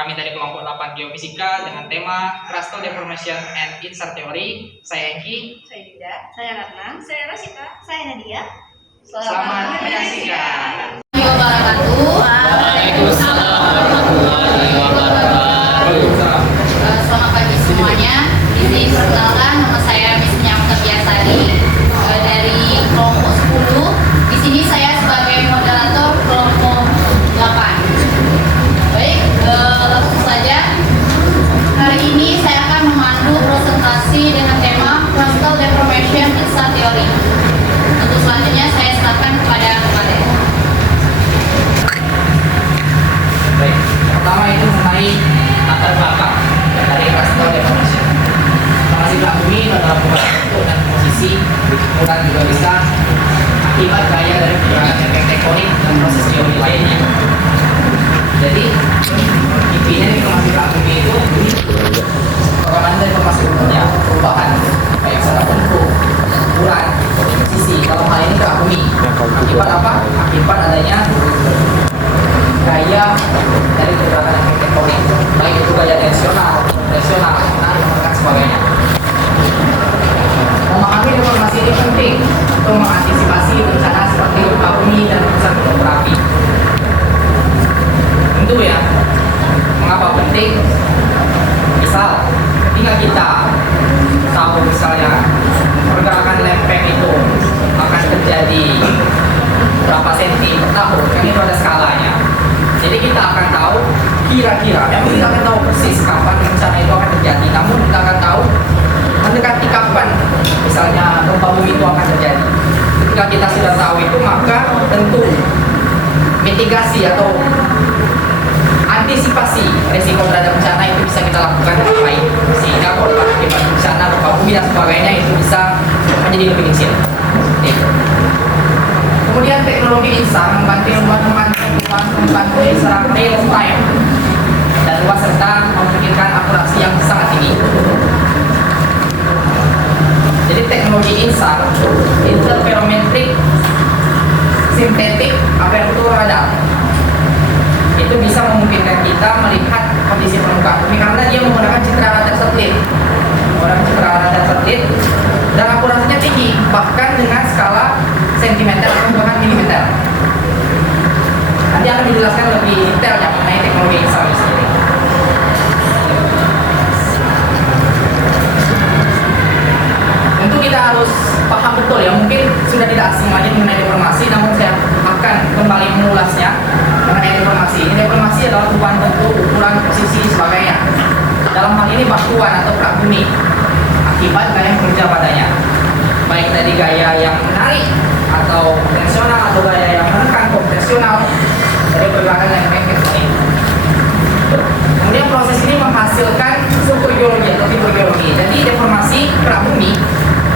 Kami dari kelompok 8 Geofisika dengan tema Crustal Deformation and Insar Theory. Saya Engki, Saya Yuda, Saya Ratna, saya Rasita, saya Nadia. Selamat menyaksikan. Waalaikumsalam warahmatullahi wabarakatuh. Selamat pagi semuanya. Di sini perkenalkan, nama saya Miss Nyamka Biasari dari kelompok 10. Di sini saya sebagai moderator kelompok 8. Baik, langsung saja. Hari ini saya akan memandu presentasi dengan tema Crustal Deformation Insar Theory. Untuk selanjutnya saya serahkan kepada materi. Baik, pertama itu mengenai latar belakang dari Crustal Deformation. Formasi gerak bumi adalah perubahan bentuk dan posisi, kemudian juga bisa akibat gaya dari pergerakan efek tektonik dan proses geologi lainnya. Jadi intinya di formasi gerak bumi itu perkembangan dari formasi umumnya, perubahan baik secara bentuk, ukuran, posisi. Kalau hal ini gerak bumi, akibat apa? Akibat adanya gaya dari pergerakan efek tektonik, baik itu gaya tensional, menarik, dan sebagainya. Memahami informasi ini penting untuk mengantisipasi bencana seperti gempa bumi dan letusan gunung berapi. Tentu ya, mengapa penting? Misal, ketika kita tahu misalnya pergerakan lempeng itu akan terjadi berapa senti per tahun, kan itu ada skalanya. Jadi kita akan tahu kira-kira, memang kita akan tahu persis kapan bencana itu akan terjadi. Namun kita akan tahu mendekati kapan misalnya gempa bumi itu akan terjadi. Ketika kita sudah tahu itu, maka tentu mitigasi atau antisipasi risiko terhadap bencana itu bisa kita lakukan dengan baik, sehingga korban akibat bencana gempa bumi dan sebagainya itu bisa menjadi lebih kecil. Kemudian teknologi insar membantu membantu secara real time dan luas serta memungkinkan akurasi yang sangat tinggi. Jadi teknologi insar, interferometric synthetic aperture radar, itu bisa memungkinkan kita melihat kondisi permukaan bumi karena dia menggunakan citra radar satelit, dan akurasinya tinggi, bahkan dengan skala sentimeter atau bahkan milimeter. Nanti akan dijelaskan lebih detailnya mengenai teknologi insar ini sendiri. Tentu kita harus paham betul ya, mungkin sudah tidak asing lagi mengenai deformasi, namun saya akan kembali mengulasnya mengenai deformasi. Ini deformasi adalah perubahan bentuk, ukuran, posisi, sebagainya. Dalam hal ini batuan atau gerak bumi akibat gaya yang bekerja padanya, baik dari gaya yang menarik atau tensional atau gaya yang menekan kompresional dari pergerakan lempeng tektonik. Kemudian proses ini menghasilkan struktur geologi atau tipe geologi. Jadi deformasi gerak bumi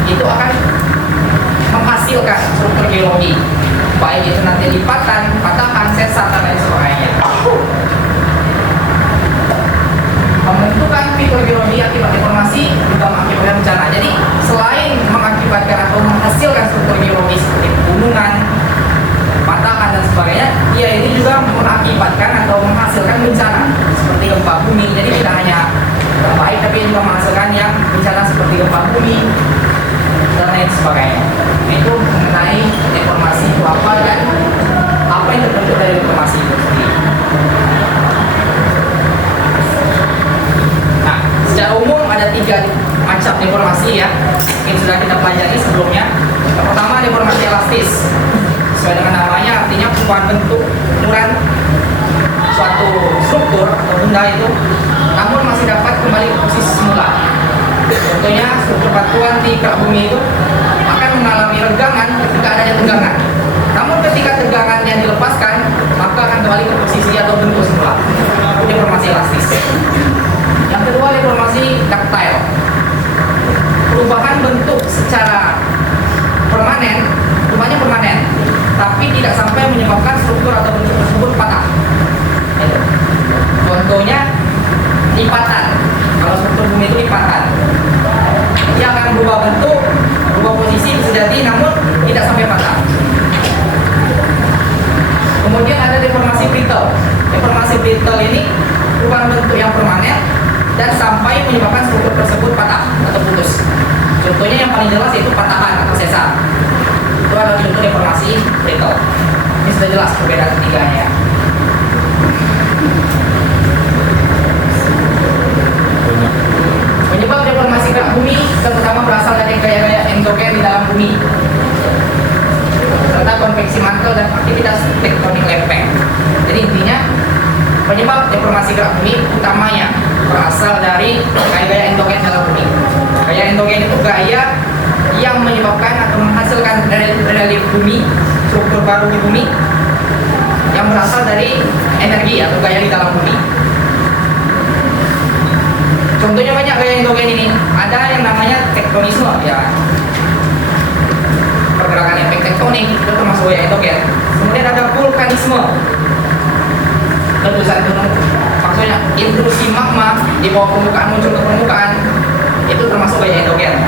itu akan menghasilkan struktur geologi, baik itu nanti lipatan, patahan, sesat, dan lain sebagainya. Pembentukan fitur geologi akibat deformasi juga mengakibatkan bencana. Jadi selain mengakibatkan atau menghasilkan struktur geologi seperti pegunungan, patahan, dan sebagainya, ia ini juga mengakibatkan atau menghasilkan bencana seperti gempa bumi. Jadi tidak hanya terbaik, tapi juga menghasilkan yang bencana seperti gempa bumi dan lain sebagainya. Itu mengenai deformasi itu apa dan apa yang terbentuk dari deformasi itu sendiri. Nah, secara umum ada 3 macam deformasi ya, yang sudah kita pelajari sebelumnya. Yang pertama, deformasi elastis. Sesuai dengan namanya, artinya perubahan bentuk, ukuran suatu struktur atau benda itu, namun masih dapat kembali ke posisi semula. Contohnya, struktur batuan di kerak bumi itu akan mengalami regangan ketika adanya tegangan. Namun ketika tegangannya dilepaskan, maka akan kembali ke posisi atau bentuk semula. Itu deformasi elastis. Yang kedua, deformasi ductile. Perubahan bentuk secara permanen, rupanya permanen, tapi tidak sampai menyebabkan struktur atau bentuk tersebut patah. Contohnya lipatan. Kalau struktur bumi itu lipatan, dia akan berubah bentuk, berubah posisi bisa jadi, namun tidak sampai patah. Kemudian ada deformasi brittle. Deformasi brittle ini perubahan bentuk yang permanen dan sampai menyebabkan struktur tersebut patah atau putus. Contohnya yang paling jelas yaitu patahan atau sesar. Itu adalah contoh deformasi brittle. Ini sudah jelas perbedaan ketiganya ya. Penyebab deformasi gerak bumi terutama berasal dari gaya-gaya endogen di dalam bumi, serta konveksi mantel dan aktivitas tektonik lempeng. Jadi intinya penyebab deformasi gerak bumi utamanya berasal dari gaya-gaya endogen dalam bumi. Gaya endogen itu gaya yang menyebabkan atau menghasilkan relief bumi, struktur baru di bumi yang berasal dari energi atau gaya di dalam bumi. Contohnya banyak gaya endogen ini. Ada yang namanya tektonisme ya. Pergerakan efek tektonik itu termasuk gaya endogen. Kemudian ada vulkanisme. Letusan gunung, maksudnya intrusi magma di bawah permukaan muncul ke permukaan, itu termasuk gaya endogen.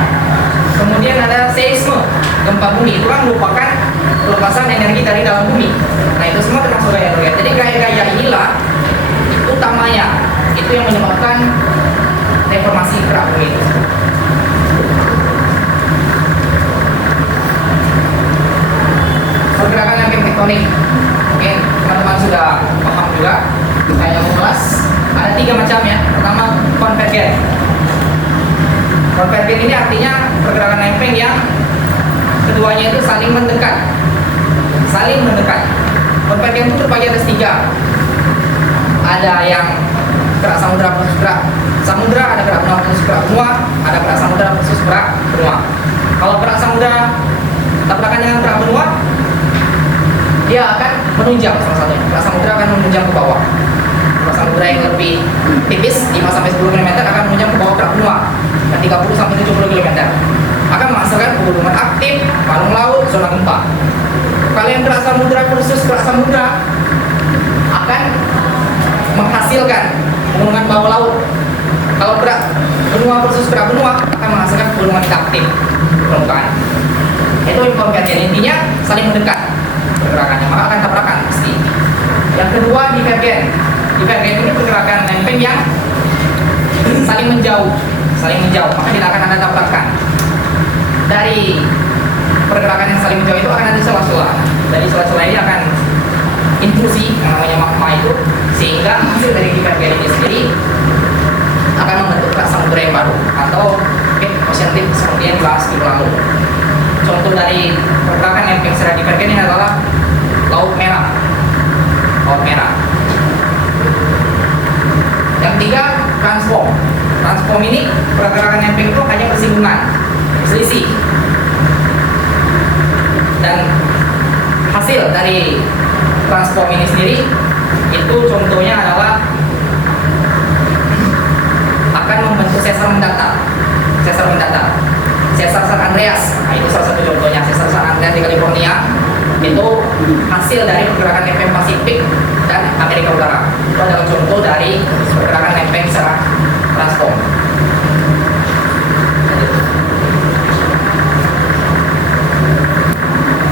Kemudian ada seisme, gempa bumi, itu kan merupakan pelepasan energi dari dalam bumi. Nah itu semua termasuk gaya endogen. Jadi gaya-gaya inilah utamanya itu yang menyebabkan deformasi gerak bumi itu. Pergerakan yang tektonik, oke, teman-teman sudah paham juga. Saya mau ulas, ada 3 macam ya. Pertama, konvergen. Konvergen ini artinya pergerakan lempeng yang keduanya itu saling mendekat. Saling mendekat. Konvergen itu terbagi atas 3. Ada yang gerak samudra versus gerak samudra, ada gerak benua versus gerak benua, ada gerak samudra versus gerak benua. Kalau gerak samudra tabrakan dengan gerak benua, dia akan menunjang salah satunya. Gerak samudra akan menunjang ke bawah. Gerak samudra yang lebih tipis 5-10 km akan menunjang ke bawah gerak benua dan 30-70 km akan menghasilkan hubungan aktif, palung laut, zona gempa. Kalau yang gerak samudra versus gerak samudra akan menghasilkan gunungan bawah laut. Kalau gerak benua versus gerak benua akan menghasilkan gunungan aktif permukaan. Itu konvergen, intinya saling mendekat pergerakannya, maka akan tabrakan pasti. Yang kedua, divergen. Divergen ini pergerakan lempeng yang saling menjauh, maka tidak akan ada tabrakan. Dari pergerakan yang saling menjauh itu akan ada celah-celah. Dari celah-celah ini akan intrusi yang namanya magma itu, sehingga hasil dari divergen ini sendiri akan membentuk gerak samudra yang baru atau ocean tip seperti yang dibahas di lalu. Contoh dari pergerakan lempeng secara divergen ini adalah Laut Merah. Laut Merah. Yang ketiga, transform. Transform ini pergerakan lempeng itu hanya bersinggungan, selisih. Dan hasil dari transform ini sendiri itu contohnya adalah akan membentuk sesar mendatar. Sesar San Andreas, nah itu salah satu contohnya. Sesar San Andreas di California itu hasil dari pergerakan lempeng Pasifik dan Amerika Utara. Itu adalah contoh dari pergerakan lempeng secara transform.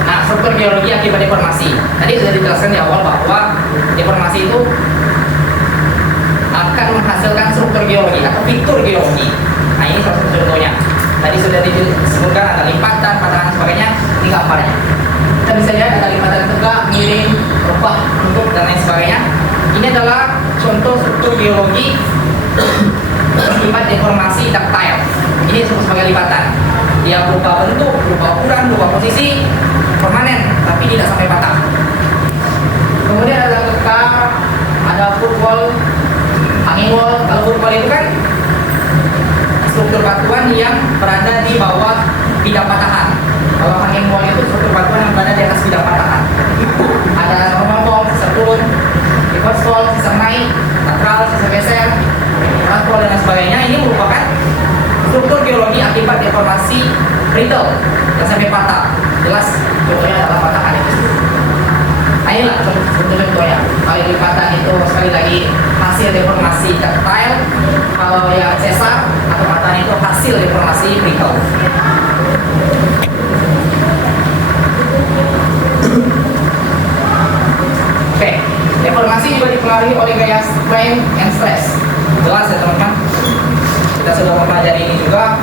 Nah, struktur geologi akibat deformasi. Tadi sudah dijelaskan di awal bahwa deformasi itu akan menghasilkan struktur geologi atau fitur geologi. Nah, ini salah satu contohnya. Tadi sudah disebutkan ada lipatan, patahan sebagainya. Ini gambarnya. Kita bisa lihat ada lipatan tegak, miring, rebah, bentuk dan lain sebagainya. Ini adalah contoh struktur geologi akibat deformasi ductile. Ini disebut sebagai lipatan. Dia berupa bentuk, berupa ukuran, berupa posisi permanen, tapi tidak sampai patah. Kemudian ada kekar, ada foot wall, hanging wall. Kalau foot wall itu kan struktur batuan yang berada di bawah bidang patahan. Kalau hanging wall itu struktur batuan yang berada di atas bidang patahan. Ada normal wall, sisar turun, reverse wall, sisar naik, lateral, sisar geser, front wall dan sebagainya. Ini merupakan struktur geologi akibat deformasi brittle dan sampai patah. Jelas contohnya adalah patahan itu. Nah, inilah contoh-contohnya. Kalau lipatan itu sekali lagi hasil deformasi ductile, kalau yang sesar atau patahan itu hasil deformasi brittle. Oke, deformasi juga juga dipengaruhi oleh gaya strain and stress. Jelas ya teman-teman. Kita sudah mempelajari ini juga.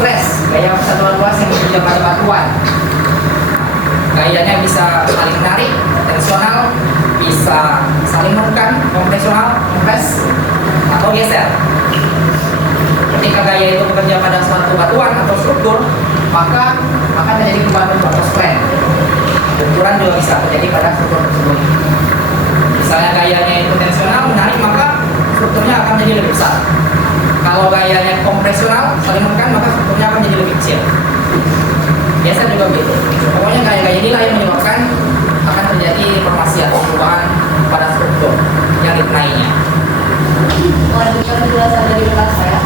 Stres, gaya persatuan luas yang bekerja pada batuan. Gayanya bisa saling menarik, tensional, bisa saling menekan, kompresional, kompres, atau geser. Ketika gaya itu bekerja pada suatu batuan atau struktur, maka akan terjadi perubahan bentuk atau strain. Benturan juga bisa terjadi pada struktur tersebut. Misalnya gayanya itu tensional, menarik, maka strukturnya akan menjadi lebih besar. Kalau gayanya kompresional, saling menekan, maka strukturnya akan menjadi lebih kecil. Biasa juga begitu. Pokoknya gaya-gaya inilah yang menyebabkan akan terjadi deformasi atau perubahan pada struktur yang dikenainya. Melanjutkan penjelasan dari kelas saya.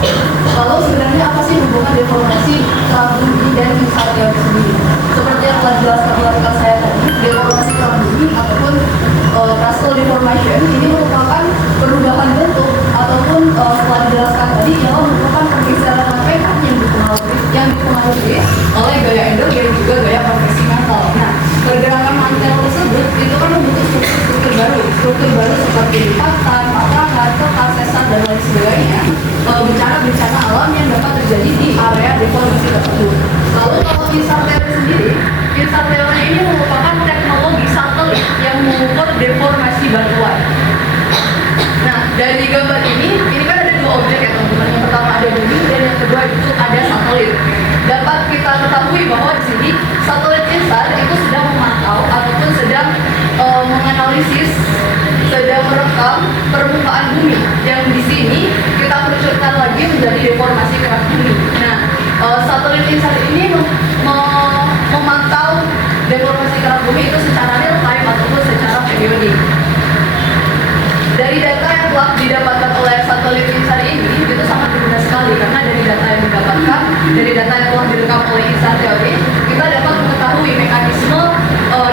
Lalu sebenarnya apa sih hubungan deformasi kerak bumi dan insar teori sendiri? Seperti yang telah dijelaskan oleh kelas saya tadi, deformasi kerak bumi ataupun crustal deformation ini merupakan perubahan bentuk ataupun setelah dijelaskan tadi ialah merupakan pergeseran lempeng yang dipengaruhi oleh gaya endogen juga gaya konveksi mantel. Nah, pergerakan mantel tersebut itu kan membentuk struktur baru seperti lipatan, patahan, tekan, sesar dan lain sebagainya. Bencana-bencana alam yang dapat terjadi di area deformasi tersebut. Lalu kalau insar teori sendiri, insar teori ini merupakan teknologi satelit yang mengukur deformasi batuan. Nah, dari gambar ini kan ada dua objek ya teman-teman. Yang pertama ada bumi dan yang kedua itu ada satelit. Dapat kita ketahui bahwa di sini satelit InSAR itu sedang memantau ataupun sedang menganalisis, sedang merekam permukaan bumi. Yang di sini kita kerucutkan lagi menjadi deformasi kerak bumi. Nah, satelit InSAR ini memantau deformasi kerak bumi itu secara real time ataupun secara periodik. Dari data yang telah didapatkan oleh satelit InSAR ini itu sangat berguna sekali karena dari data yang didapatkan, dari data yang telah direkam oleh InSAR teori, kita dapat mengetahui mekanisme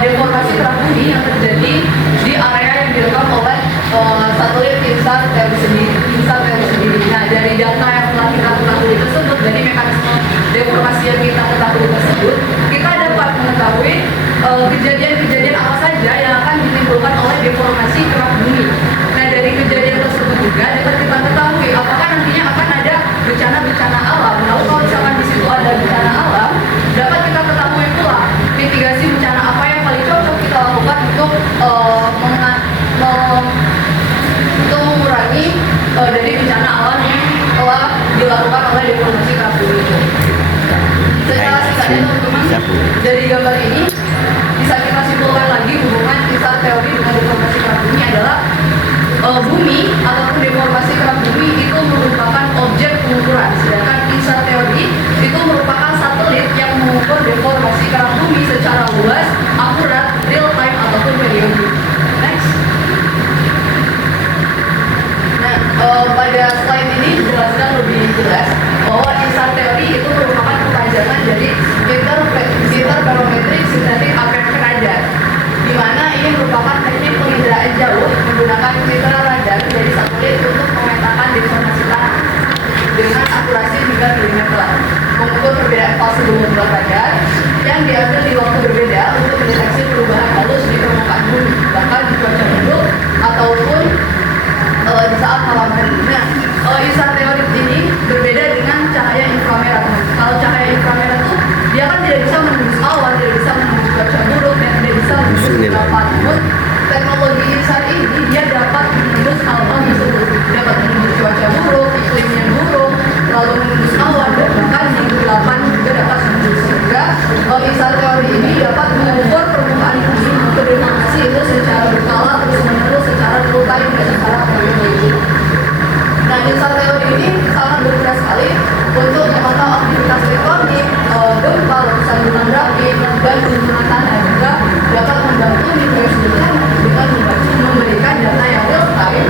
deformasi kerak bumi yang terjadi di area yang direkam oleh satelit InSAR teori sendiri. Nah, dari data yang telah kita ketahui tersebut, dari mekanisme deformasi yang kita ketahui tersebut, kita dapat mengetahui kejadian-kejadian apa saja yang akan ditimbulkan oleh deformasi kerak bumi. Nah, dari kejadian tersebut juga dapat kita ketahui apakah nantinya akan ada bencana-bencana alam. Lalu kalau misalkan di situ ada bencana alam, dapat kita ketahui pula mitigasi bencana apa yang paling cocok kita lakukan untuk mengurangi dari bencana alam yang telah dilakukan oleh deformasi kerak bumi itu. Secara singkatnya teman-teman, dari gambar ini bisa kita simpulkan lagi hubungan insar teori dengan deformasi kerak bumi adalah bumi ataupun deformasi kerak bumi itu merupakan objek pengukuran, sedangkan insar teori itu merupakan satelit yang mengukur deformasi kerak bumi secara luas, akurat, real time ataupun periodik. Next. Nah, pada slide ini dijelaskan lebih jelas bahwa insar teori itu merupakan pelajaran dari interferometric synthetic aperture radar, di mana ini merupakan teknik penginderaan jauh menggunakan mitra radar dari satelit untuk memetakan deformasi tanah dengan akurasi hingga milimeter, mengukur perbedaan fase gelombang radar yang diambil di waktu berbeda untuk mendeteksi perubahan halus di permukaan bumi, bahkan di cuaca buruk ataupun di saat malam hari. Nah, insar teori ini berbeda dengan cahaya inframerah. Kalau cahaya inframerah itu dia kan tidak bisa menembus awan, tidak bisa menembus cuaca buruk, dan tidak bisa menembus kegelapan. Namun teknologi insar ini dia dapat menembus hal-hal tersebut, dapat menembus cuaca buruk, iklim yang buruk, lalu menembus awan, dan bahkan di kegelapan juga dapat menembus. Sehingga insar teori ini dapat mengukur permukaan bumi deformasi itu secara berkala, terus-menerus, secara real time dan secara periodik. Nah, insar teori ini sangat berguna sekali untuk memantau aktivitas tektonik, gempa, letusan gunung berapi, dan gunungan tanah, juga dapat membantu mitigasi bencana dengan memberikan data yang real time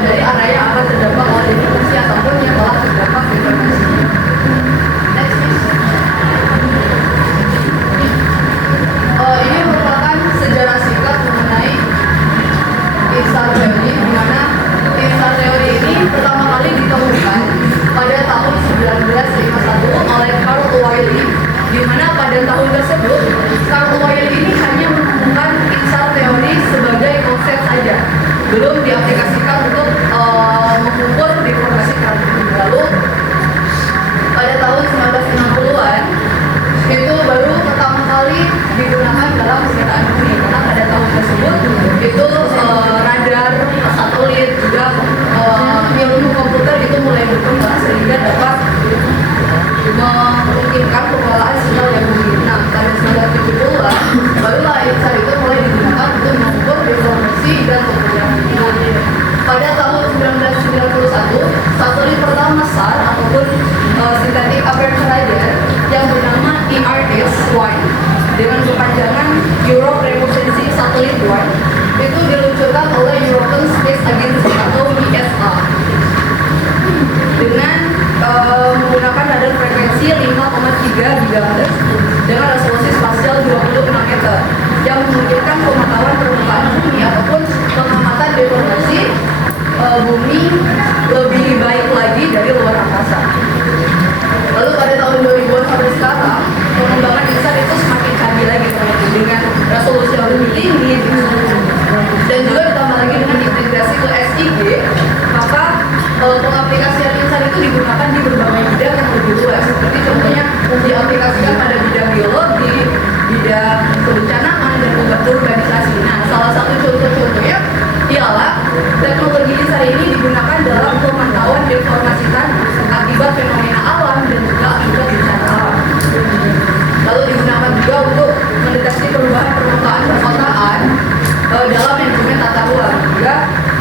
dari area yang akan terdampak oleh deformasi ataupun yang telah terdampak deformasi. Next, please. Ini merupakan sejarah singkat mengenai insar teori, di mana insar teori ini pertama kali ditemukan pada tahun 1951 oleh Carl Wiley, di mana pada tahun tersebut Carl Wiley ini hanya menemukan insar teori sebagai konsep saja. belum diaplikasikan untuk mengukur deformasi keran bumi. Lalu pada tahun 1960-an itu baru pertama kali digunakan dalam perkiraan bumi, karena pada tahun tersebut itu radar, satelit, juga ilmu komputer itu mulai berkembang sehingga dapat memungkinkan pengelolaan sinyal yang bumi. Nah, pada 1970-an barulah INSAR itu mulai digunakan untuk mengukur deformasi dan pergerakan bumi. Pada tahun 1991, satelit pertama SAR ataupun Synthetic Aperture Radar yang bernama ERS-1 dengan kepanjangan Europe Reconnaissance Satellite 1 itu diluncurkan oleh European Space Agency atau ESA dengan menggunakan radar frekuensi 5,3 GHz dengan resolusi spasial 26 meter yang memungkinkan pemantauan permukaan bumi ataupun pengamatan deformasi bumi lebih baik lagi dari luar angkasa. Lalu pada tahun 2000 sampai sekarang pengembangan INSAR itu semakin canggih lagi dengan resolusi yang lebih tinggi dan juga ditambah lagi dengan integrasi ke SIG, maka pengaplikasian INSAR itu digunakan di berbagai bidang yang lebih luas, seperti contohnya diaplikasikan pada bidang biologi, bidang kebencanaan dan urbanisasi. Nah, salah satu contoh-contohnya ialah teknologi INSAR ini digunakan dalam pemantauan deformasi tanah akibat fenomena alam dan juga akibat bencana alam. Lalu digunakan juga untuk mendeteksi perubahan permukaan perkotaan dalam manajemen tata ruang. Juga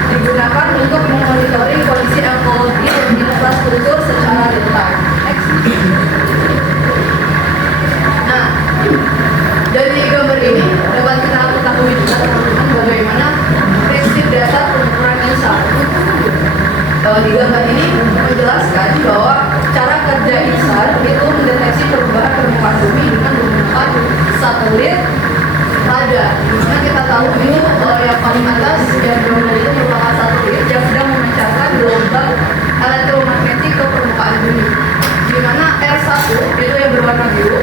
digunakan untuk memonitoring kondisi ekologi dan infrastruktur secara real time. Nah, dari gambar ini dapat kita ketahui juga teman-teman bagaimana prinsip dasar pengukuran INSAR. Di gambar ini menjelaskan bahwa cara kerja INSAR itu mendeteksi perubahan permukaan bumi dengan menggunakan satelit radar. Dimana kita tahu ini yang paling atas yang gambar itu merupakan satelit yang sedang memancarkan gelombang elektromagnetik ke permukaan bumi. Dimana R1 itu yang berwarna biru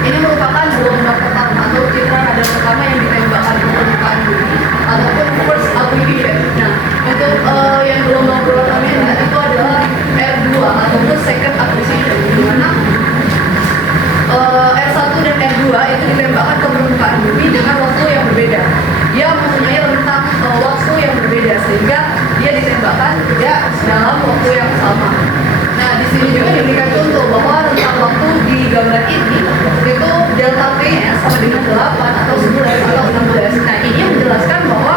ini merupakan gelombang pertama atau citra radar pertama yang ditembakkan ke permukaan bumi ataupun first acquisition. Nah, untuk yang gelombang berwarna merah itu adalah R2 ataupun second acquisition, di mana R1 dan R2 itu ditembakkan ke permukaan bumi dengan waktu yang berbeda. Dia mempunyai rentang waktu yang berbeda sehingga dia ditembakkan tidak dalam waktu yang sama. Nah, di sini juga diberikan contoh bahwa rentang waktu di gambar ini itu delta T-nya sama dengan 8 atau 11 atau 16. Nah, ini menjelaskan bahwa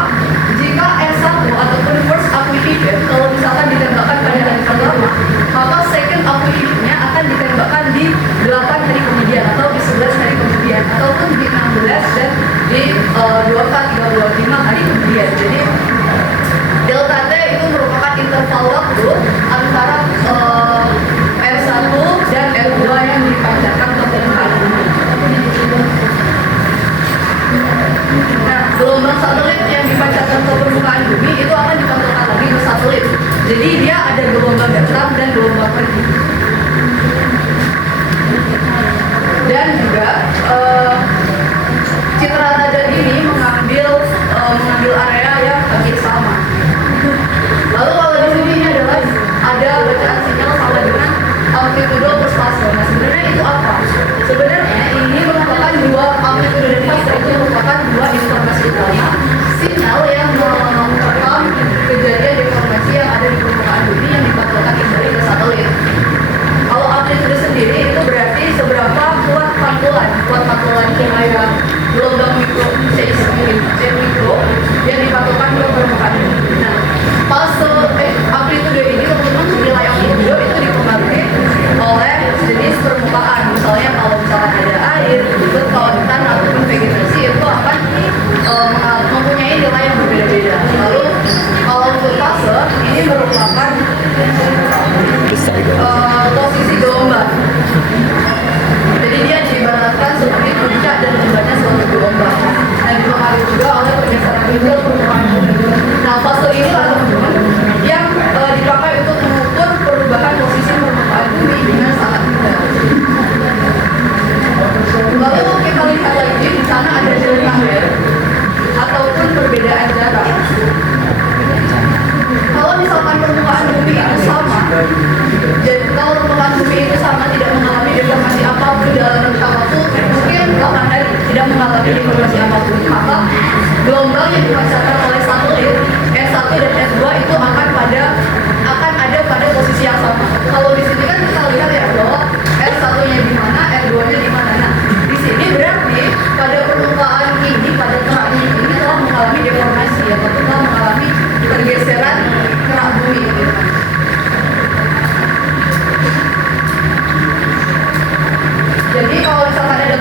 jika R1 ataupun first acquisition kalau misalkan ditembakkan pada hari pertama, maka second acquisition-nya akan ditembakkan di 8 hari kemudian atau di 11 hari kemudian ataupun di 16 dan di 24-35 hari kemudian. Jadi delta T itu merupakan interval waktu antara R1 dan R2 yang dipancarkan ke permukaan bumi. Nah, gelombang satelit yang dipancarkan ke permukaan bumi itu akan dipantulkan lagi ke satelit. Jadi dia ada gelombang datang dan gelombang pergi. Dan juga citra radar ini mengambil area yang hampir sama. Lalu kalau di sini ini adalah ada bacaan sinyal sama dengan amplitudo plus fase. Nah, sebenarnya itu apa? Sebenarnya ini merupakan dua amplitudo dan fase itu merupakan dua informasi utama sinyal yang merekam kejadian deformasi yang ada di permukaan bumi yang dipantulkan kembali ke satelit. Kalau amplitudo sendiri itu berarti seberapa kuat pantulan cahaya gelombang mikro mikro yang dipantulkan ke permukaan bumi. Nah, fase amplitudo ini teman-teman nilai amplitudo itu dipengaruhi oleh jenis permukaan. Misalnya kalau misalkan ada air, lautan ataupun vegetasi itu akan misalkan permukaan bumi itu sama, jadi kalau permukaan bumi itu sama tidak mengalami deformasi apapun dalam rentang waktu mungkin 8 hari tidak mengalami deformasi apapun, maka gelombang yang dipancarkan oleh satelit S1 dan S2 itu akan ada pada posisi yang sama. Kalau di sini kan kita lihat ya bahwa S1-nya di mana, R2-nya di mana. Nah, di sini berarti pada permukaan ini, pada kerak ini telah mengalami deformasi atau telah mengalami pergeseran kerak bumi. Gitu. Jadi kalau misalkan ada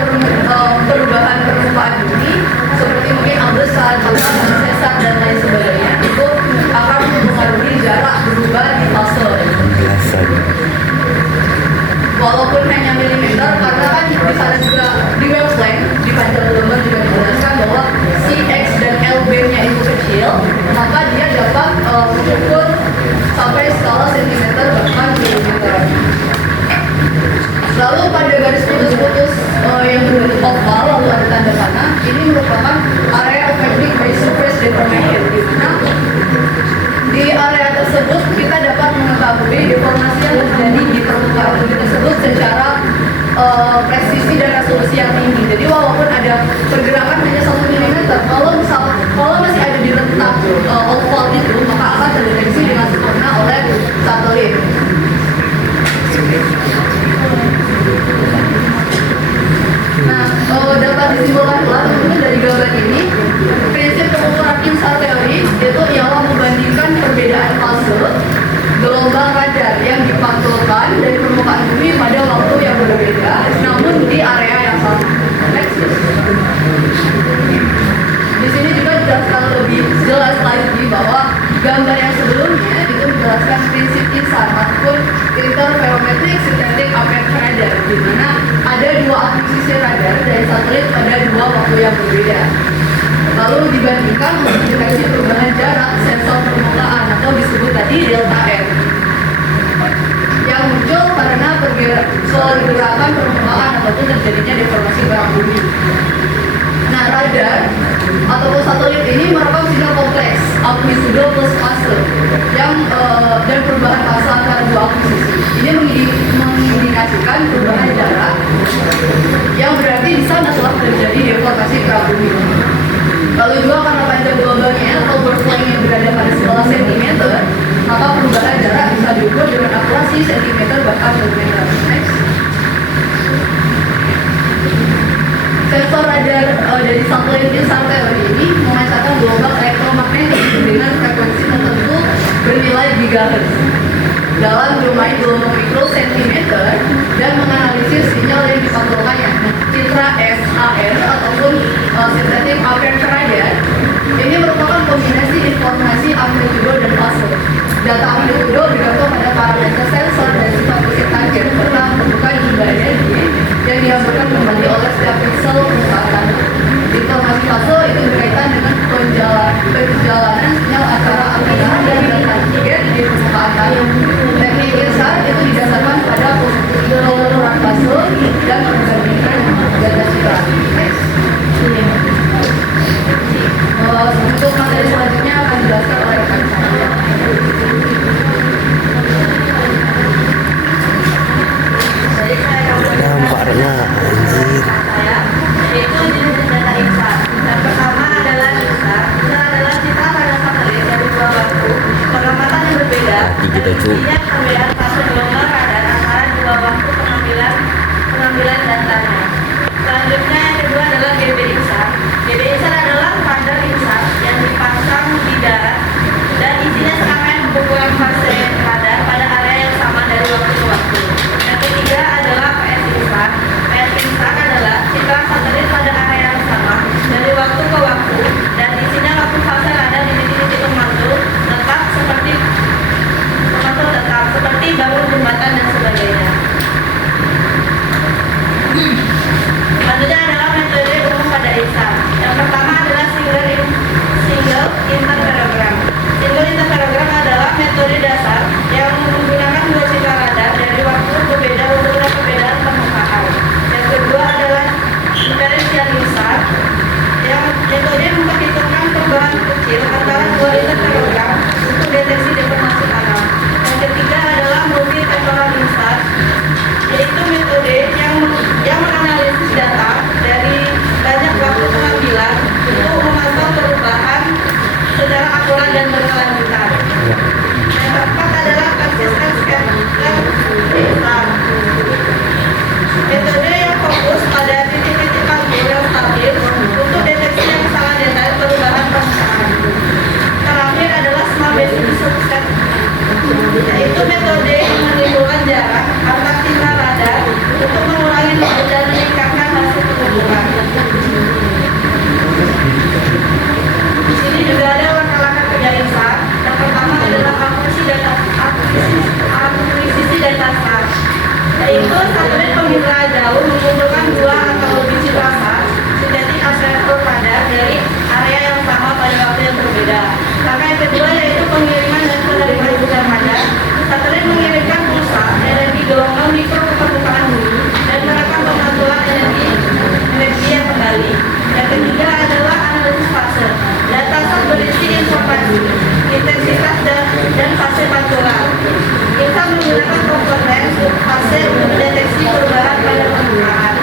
perubahan permukaan bumi seperti mungkin ambesan, tantangan sesar dan lain sebagainya, itu akan mempengaruhi jarak berubah di fase. Walaupun hanya milimeter, karena kan di sana juga di wavelength, di panjang gelombang juga dijelaskan bahwa si X dan Lb-nya itu kecil, maka dia dapat mengukur sampai skala sentimeter bahkan milimeter. Lalu pada garis putus-putus yang berbentuk oval lalu ada tanda panah, ini merupakan area affected by surface deformation, di mana di area tersebut kita dapat mengetahui deformasi yang terjadi di permukaan bumi tersebut secara presisi dan resolusi yang tinggi. Jadi walaupun ada pergerakan hanya 1 mm, kalau masih ada di rentang oval itu, maka akan terdeteksi dengan sempurna oleh satelit. Nah, dapat disimpulkan tentunya dari gambar ini, prinsip pengukuran INSAR teori itu ialah membandingkan perbedaan fase gelombang radar yang dipantulkan dari permukaan bumi pada waktu yang berbeda, namun di area yang sama. Next. Di sini juga dijelaskan lebih jelas lagi bahwa gambar yang sebelumnya itu menjelaskan prinsip INSAR ataupun Interferometric Synthetic Aperture Radar, di mana ada 2 akuisisi radar dari satelit pada 2 waktu yang berbeda. Lalu dibandingkan untuk mendeteksi perubahan jarak sensor permukaan atau disebut tadi delta R yang muncul karena pergerakan permukaan ataupun terjadinya deformasi kerak bumi. Nah, radar ataupun satelit ini merekam sinyal kompleks amplitudo plus fase yang dan perubahan fase antara 2 akuisisi. Ini mengindikasikan perubahan jarak yang berarti di sana telah terjadi deformasi kerak bumi. Lalu juga karena panjang gelombangnya atau birthplane yang berada pada skala sentimeter, maka perubahan jarak bisa diukur dengan akurasi sentimeter bahkan milimeter. Next. Sensor radar dari satelit INSAR teori ini memancarkan gelombang elektromagnetik dengan frekuensi tertentu bernilai gigahertz dalam domain gelombang mikrosentimeter dan menganalisis sinyal yang dipantulkannya. Citra SAR ataupun Synthetic Aperture Radar ini merupakan kombinasi informasi amplitudo dan fase. Data amplitudo bergantung pada parameter sensor dan sifat fisik target serta menentukan jumlah energi yang dihasilkan kembali oleh setiap piksel permukaan tanah. Informasi fase itu berkaitan dengan perjalanan sinyal antara antenna dan data target di permukaan tanah. Teknik INSAR itu didasarkan pada pengukuran fase dan perbandingan data citra. Untuk materi selanjutnya akan dijelaskan oleh rekan saya. Nampaknya anjir. Yaitu jenis data INSAR. Yang pertama adalah INSAR. INSAR adalah citra pada satelit dari 2 waktu pengamatan yang berbeda. Intinya perbedaan fase gelombang radar antara 2 waktu pengambilan datanya. Selanjutnya yang kedua adalah GB INSAR. GB INSAR adalah radar INSAR yang dipasang di darat dan isinya serangkaian pembukuan fase radar pada area yang sama dari waktu ke waktu. Yang ketiga adalah PS INSAR. PS INSAR adalah citra satelit pada area yang sama dari waktu ke waktu dan isinya waktu fase radar di titik-titik pemantul tetap seperti bangun jembatan dan sebagainya. Selanjutnya adalah metode umum pada secara akurat dan berkelanjutan. Yang keempat adalah konsistensi data. Metode yang fokus pada titik-titik paku yang stabil untuk deteksi yang sangat detail perubahan permukaan. Terakhir adalah small basic success, yaitu metode yang menimbulkan jarak antar citra radar untuk mengurangi load dan meningkatkan hasil pengukuran. Di sini juga ada langkah-langkah kerja INSAR. Yang pertama adalah akuisisi data SAR, yaitu satelit pemindra jauh mengumpulkan 2 atau lebih citra SAR sintetik observer radar dari area yang sama pada waktu yang berbeda. Langkah yang kedua yaitu pengiriman dan penerimaan bukan radar. Satelit mengirimkan pulsa energi gelombang mikro ke permukaan bumi dan merekam pemantulan energi yang kembali. Yang ketiga adalah analisis fase. Data SAR berisi informasi, intensitas dan fase pantulan. Kita menggunakan komponen fase untuk mendeteksi perubahan pada permukaan.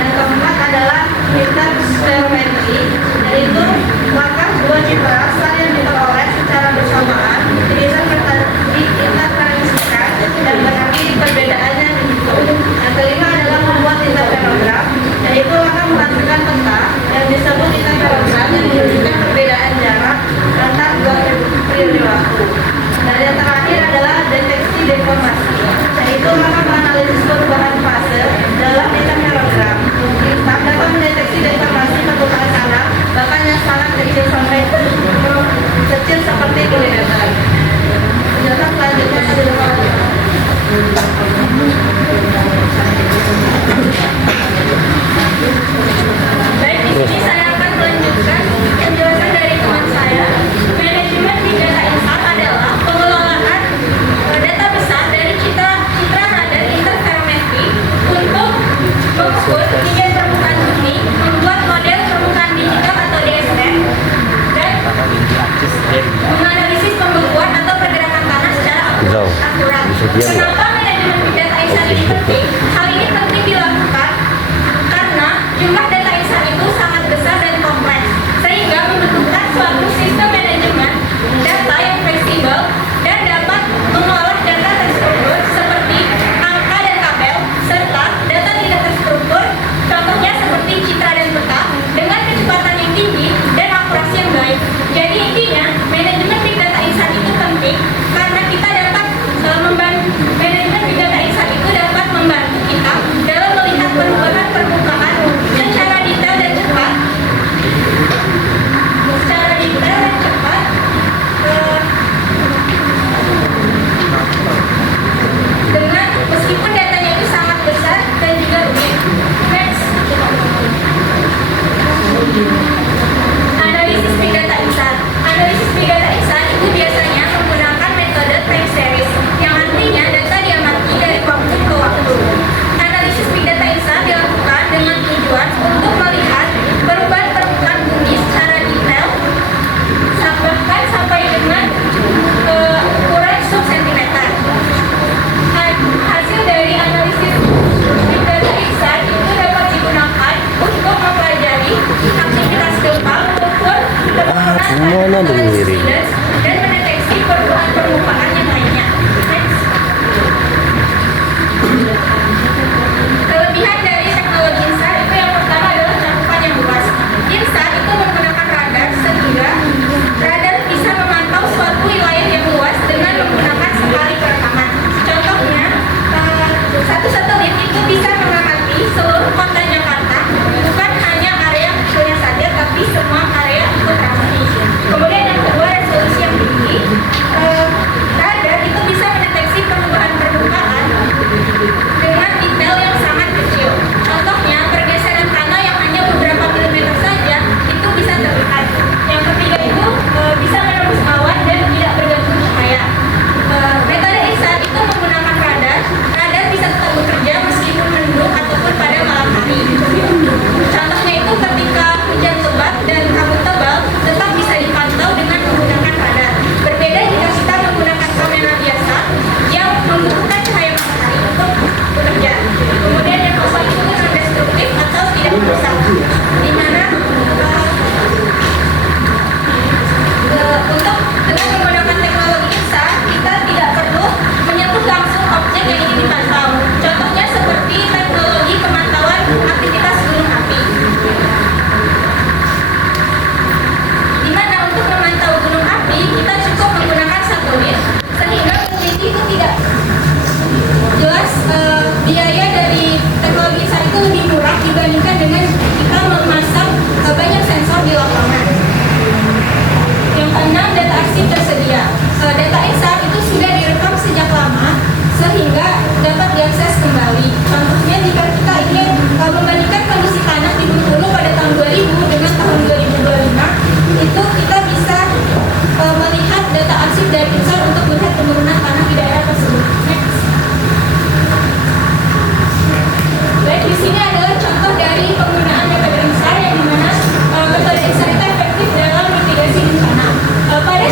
Yang keempat adalah interferometri, yaitu maka 2 citra SAR yang diperoleh secara bersamaan diinterferensikan dan berarti perbedaannya dihitung. Yang kelima adalah membuat interferogram, yaitu akan menghasilkan peta yang disebut interferogram yang menunjukkan perbedaan jarak antar 2 periode waktu. Dan yang terakhir adalah deteksi deformasi, yaitu maka menganalisis perubahan fase dalam interferogram. Kita dapat mendeteksi deformasi permukaan tanah, bahkan yang sangat kecil sampai kecil seperti milimeter. Penjelasan selanjutnya adalah baik, di sini saya akan melanjutkan penjelasan dari teman saya. Manajemen Big Data INSAR adalah pengelolaan data besar dari citra radar interferometri untuk mengukur ketinggian permukaan bumi, membuat model permukaan digital atau DSM, dan menganalisis pembekuan atau pergerakan tanah secara akurat. Kenapa manajemen Big Data INSAR ini penting? Hal ini penting dilakukan karena jumlah data INSAR itu sangat besar dan kompleks, sehingga membutuhkan suatu sistem manajemen data yang fleksibel dan dapat mengolah data terstruktur seperti angka dan tabel, serta data tidak terstruktur, contohnya seperti citra dan peta, dengan kecepatan yang tinggi dan akurasi yang baik. Jadi intinya, manajemen Big Data INSAR itu penting karena kita dapat membantu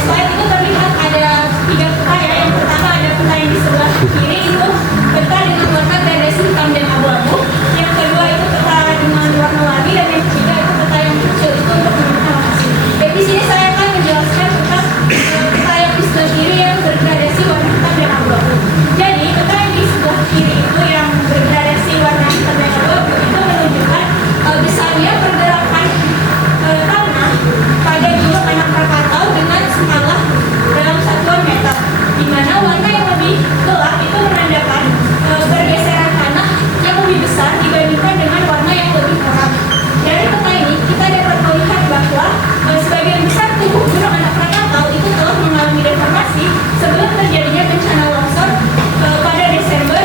slide itu terlihat ada 3 peta ya. Yang pertama ada peta yang di sebelah kiri itu peta dengan warna gradasi hitam dan abu-abu. Yang kedua itu peta dengan warna-warni, dan yang ketiga itu peta yang kecil itu untuk menentukan lokasi. Dan di sini saya akan menjelaskan tentang peta yang di sebelah kiri yang bergradasi warna hitam dan abu-abu. Jadi peta yang di sebelah kiri itu yang bergradasi warna hitam dan abu-abu itu menunjukkan besarnya pergerakan tanah pada gunung anak Krakatau dengan skala dalam satuan meter, di mana warna yang lebih gelap itu menandakan pergeseran tanah yang lebih besar dibandingkan dengan warna yang lebih terang. Dari peta ini kita dapat melihat bahwa sebagian besar tubuh gunung anak Krakatau itu telah mengalami deformasi sebelum terjadinya bencana longsor pada Desember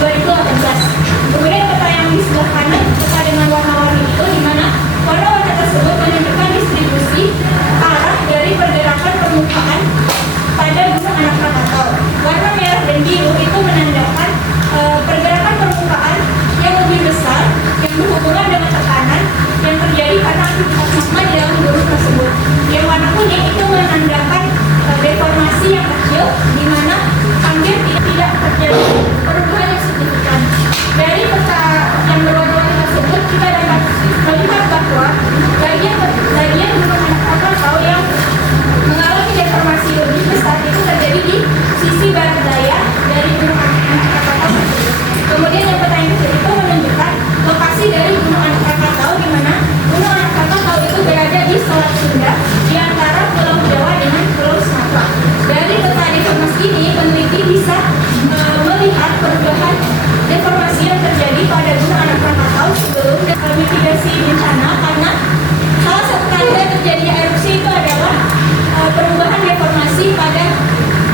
2018. Kemudian peta yang di sebelah kanan, peta dengan warna-warni itu, di mana warna-warna tersebut menunjukkan distribusi arah dari pergerakan permukaan pada gunung anak Krakatau. Warna merah dan biru itu menandakan pergerakan permukaan yang lebih besar yang berhubungan dengan tekanan yang terjadi karena aktivitas magma di dalam gunung tersebut. Yang warna kuning itu menandakan deformasi yang kecil, di mana hampir tidak terjadi perubahan yang signifikan. Dari peta yang berwarna-warni tersebut kita dapat melihat bahwa bagian gunung anak Krakatau yang mengalami deformasi lebih besar itu terjadi di sisi barat daya dari gunung anak Krakatau tersebut. Kemudian yang peta yang kecil itu menunjukkan lokasi dari gunung anak Krakatau, di mana gunung anak Krakatau itu berada di Selat Sunda di antara Pulau Jawa dengan Pulau Sumatera. Dari peta deformasi ini peneliti bisa melihat perubahan deformasi yang terjadi pada gunung anak Krakatau sebelum mitigasi bencana, karena salah satu tanda terjadinya erupsi itu adalah perubahan deformasi pada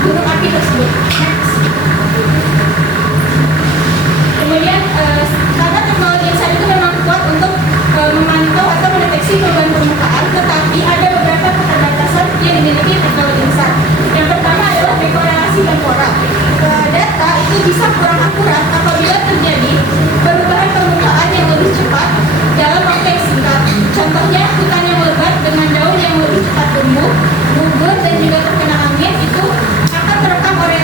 gunung api tersebut. Next. Kemudian karena teknologi INSAR itu memang kuat untuk memantau atau mendeteksi perubahan permukaan, tetapi ada beberapa keterbatasan yang dimiliki teknologi INSAR. Yang pertama adalah dekorelasi temporal. Data itu bisa kurang akurat apabila terjadi perubahan permukaan yang lebih cepat dalam waktu yang singkat. Contohnya hutan yang lebat dengan daun yang lebih cepat tumbuh, gugur, dan juga terkena angin itu akan terekam oleh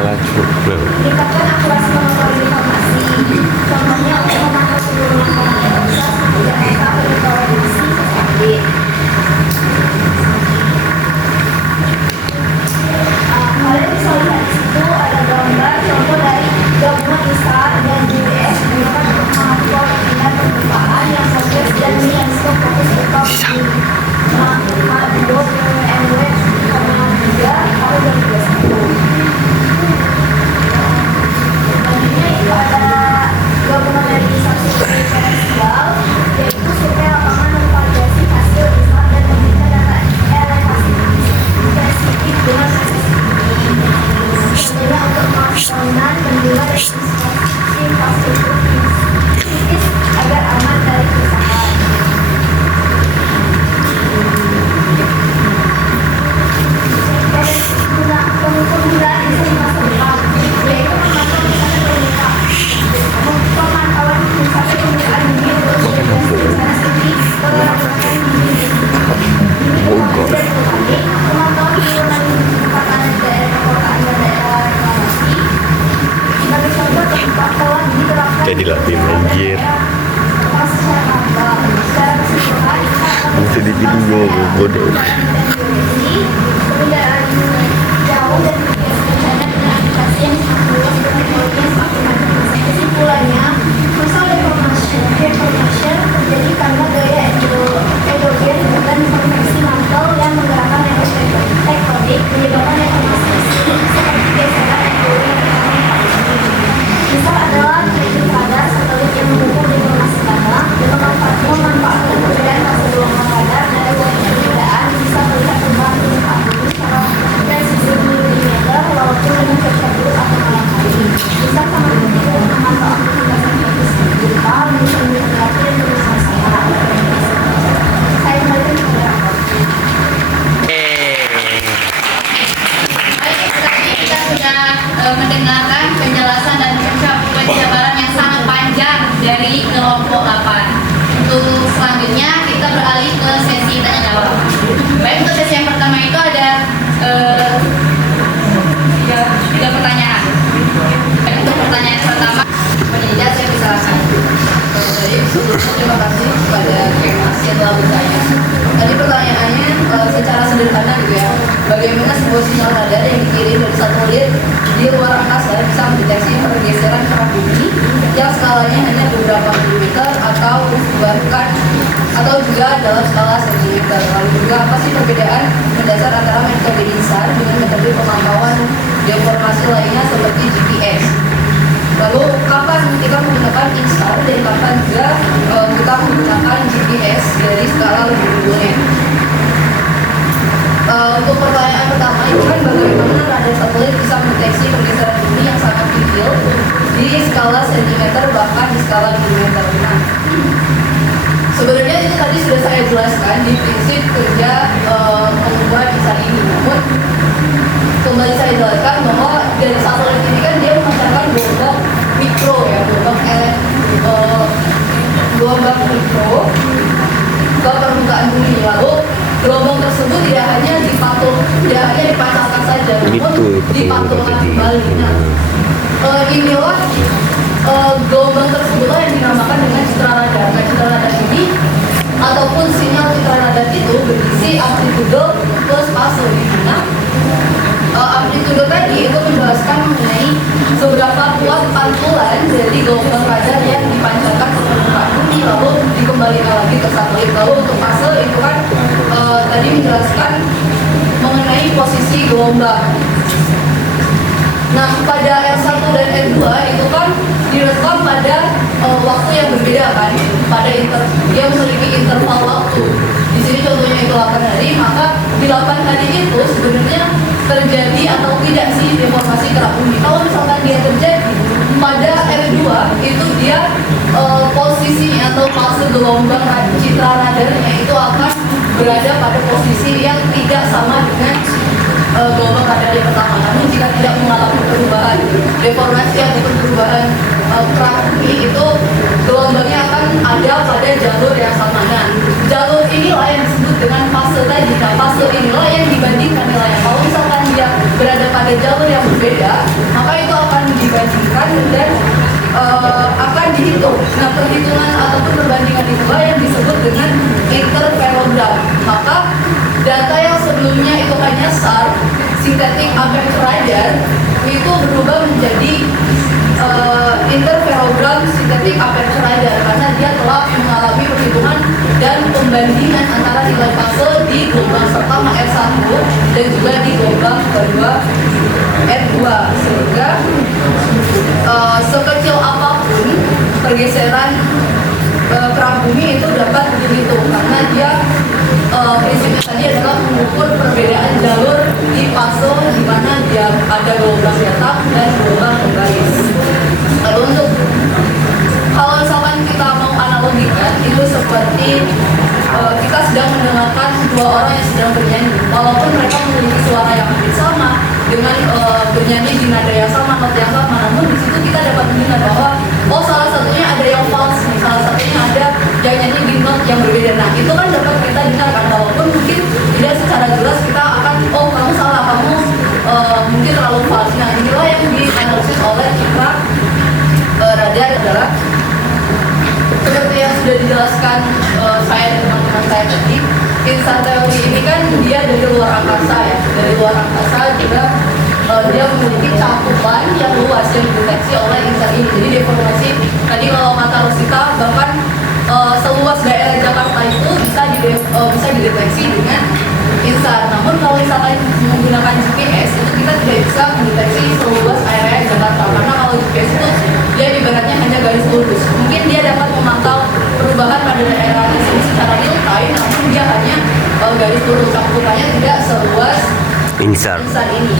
Salah juga. Meningkatkan akurasi pengetahuan informasi. Contohnya untuk memantau seluruh lingkungan yang besar seperti angka produksi kredit. Kalian bisa lihat di situ ada gambar contoh dari gabungan ISAR dan UBS merupakan kemampuan dengan permukaan yang kompleks dan mengandung fokus utama di Maduro NW Kabupaten 3 tahun 2021. Selanjutnya itu ada gabungan dari satu survei finansial, yaitu survei lapangan memvalidasi hasil ISAR dan memberikan data elevasi spesifik dengan tentunya untuk pembangunan bendungan dan infrastruktur kritis agar aman dari kerusakan. Penggunaan di masa depan, yaitu pemantauan pusat penggunaan bumi untuk bencana strategi pemantauan turunan makanan daerah perkotaan dan daerah reklamasi sebagai contoh tempat telah diterapkan Jadi latih anjir. secara keseluruhan Bisa di video bodoh. perbedaan jauh dan bencana dengan aplikasi yang sangat luas dan teknologi yang semakin maju. Kesimpulannya, masalah deformation terjadi karena gaya endogen dan konveksi mantel yang menggerakkan tektonik menyebabkan deformasi seperti geseran endogen misal adalah tracking radar satelit yang mengukur deformasi tanah dengan memanfaatkan perbedaan fase gelombang radar dan perbedaan bisa melihat perubahan permukaan bumi secara presisi milimeter walaupun dengan cuaca buruk atau malam hari. Bisa sama seperti memantau aktivitas aktivitas kita menyusun kreatif dan tulisan saya. Saya kembali ke rapor. Baik, tadi kita sudah mendengarkan penjelasan dan penjabaran yang sangat panjang dari kelompok 8. Untuk selanjutnya kita beralih ke sesi tanya jawab. Baik, untuk sesi yang pertama itu ada tiga pertanyaan. Baik, untuk pertanyaan pertama, penjelasan saya silakan. Jadi sebelumnya terima kasih kepada Mas yang telah bertanya. Tadi pertanyaannya secara sederhana gitu ya, bagaimana sebuah sinyal radar yang dikirim dari satelit di luar angkasa bisa mendeteksi pergeseran kerak bumi yang skalanya hanya beberapa milimeter atau juga dalam skala sentimeter. Lalu juga apa sih perbedaan mendasar antara metode ISAR dengan metode pemantauan deformasi lainnya seperti GPS? Lalu kapan kita menggunakan ISAR dan kapan juga kita menggunakan GPS dari skala lebih dulunya? Untuk pertanyaan pertama itu kan bagaimana radar satelit bisa mendeteksi pergeseran bumi yang sangat kecil di skala sentimeter bahkan di skala milimeter. Nah, sebenarnya itu tadi sudah saya jelaskan di prinsip kerja pembuat ISAR ini. Namun kembali saya jelaskan bahwa dari satelit ini kan dia memancarkan gelombang mikro ya, gelombang mikro ke permukaan bumi. Lalu gelombang tersebut tidak hanya dipancarkan saja, namun dipantulkan kembali. Nah, inilah gelombang tersebutlah yang dinamakan dengan citra radar. Nah, citra radar ini ataupun sinyal citra radar itu berisi amplitudo plus fase, di mana amplitudo tadi itu menjelaskan mengenai seberapa kuat pantulan dari gelombang radar yang dipancarkan ke permukaan bumi lalu dikembalikan lagi ke satelit. Lalu untuk fase itu kan tadi menjelaskan mengenai posisi gelombang. Nah, pada R1 dan R2 itu kan direkam pada waktu yang berbeda kan, dia memiliki interval waktu. Di sini contohnya itu 8 hari, maka di 8 hari itu sebenarnya terjadi atau tidak sih deformasi kerak bumi. Kalau misalkan dia terjadi pada R2 itu dia posisinya atau fase gelombang citra radarnya itu akan berada pada posisi yang tidak sama dengan gelombang radar yang pertama. Namun jika tidak mengalami perubahan deformasi atau perubahan kerak bumi itu gelombangnya akan ada pada jalur yang sama. Nah, jalur inilah yang disebut dengan fase tadi. Nah, fase inilah yang dibandingkan nilainya. Kalau misalkan dia berada pada ada jalur yang berbeda, maka itu akan dibandingkan dan akan dihitung. Nah, perhitungan ataupun perbandingan itulah yang disebut dengan interferogram. Maka data yang sebelumnya itu hanya SAR, synthetic aperture radar, itu berubah menjadi interferogram synthetic aperture radar karena dia telah mengalami perhitungan dan pembandingan antara nilai fase di gelombang pertama R1 dan juga di gelombang kedua R2, sehingga sekecil apapun pergeseran kerak bumi itu dapat dihitung karena dia prinsipnya tadi adalah mengukur perbedaan jalur di fase di mana dia ada gelombang tetap dan gelombang penggaris. Lalu untuk kalau misalkan kita mau analogikan itu seperti kita sedang mendengarkan dua orang yang sedang bernyanyi, walaupun mereka memiliki suara yang hampir sama dengan bernyanyi di nada yang sama, not yang sama, namun di situ kita dapat mendengar bahwa oh salah satunya ada yang false, salah satunya ada yang nyanyi di not yang berbeda. Nah itu kan dapat kita dengarkan walaupun mungkin tidak secara jelas kita akan oh kamu salah, kamu mungkin terlalu false. Nah inilah yang dianalisis oleh citra radar adalah seperti yang sudah dijelaskan saya dan teman-teman saya tadi. INSAR teori ini kan dia dari luar angkasa ya, dari luar angkasa juga dia memiliki cakupan yang luas yang dideteksi oleh INSAR ini. Jadi deformasi tadi kalau kata Rosita bahkan seluas daerah Jakarta itu bisa dideteksi dengan INSAR. Namun kalau misalkan menggunakan GPS itu kita tidak bisa mendeteksi seluas area Jakarta karena kalau GPS itu dia ibaratnya hanya garis lurus. Mungkin dia dapat memantau perubahan pada daerah tersebut secara real time, namun dia hanya garis lurus, cakupannya tidak seluas INSAR ini.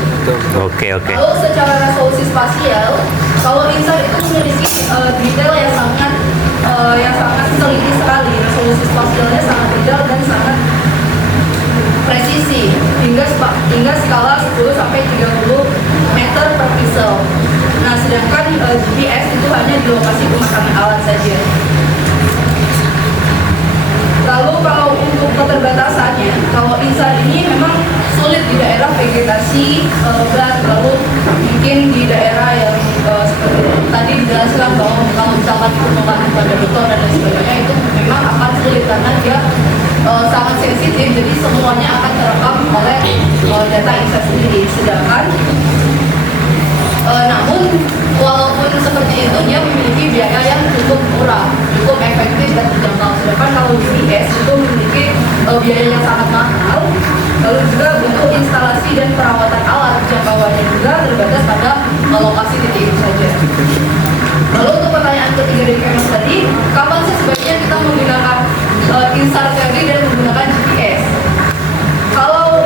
Oke. Lalu secara resolusi spasial, kalau INSAR itu memiliki detail yang sangat teliti sekali. Resolusi spasialnya sangat detail dan sangat presisi hingga skala 10 sampai 30 meter per pixel. Nah, sedangkan GPS itu hanya di lokasi pemasangan alat saja. Lalu kalau untuk keterbatasannya, kalau INSAR ini memang sulit di daerah vegetasi berat, lalu mungkin di daerah yang seperti tadi dijelaskan bahwa kalau misalkan itu mengandung pada beton dan lain sebagainya itu memang akan sulit karena dia sangat sensitif, jadi semuanya akan terekam oleh data INSAR sendiri. Sedangkan namun walaupun seperti itu dia memiliki biaya yang cukup murah, cukup efektif dan terjangkau. Sedangkan kalau GPS itu memiliki biaya yang sangat mahal, lalu juga butuh instalasi dan perawatan alat, jangkauannya juga terbatas pada lokasi titik itu saja. Lalu untuk pertanyaan ketiga dari Kemas tadi, kapan sih sebaiknya kita menggunakan INSAR tadi dan menggunakan GPS? Kalau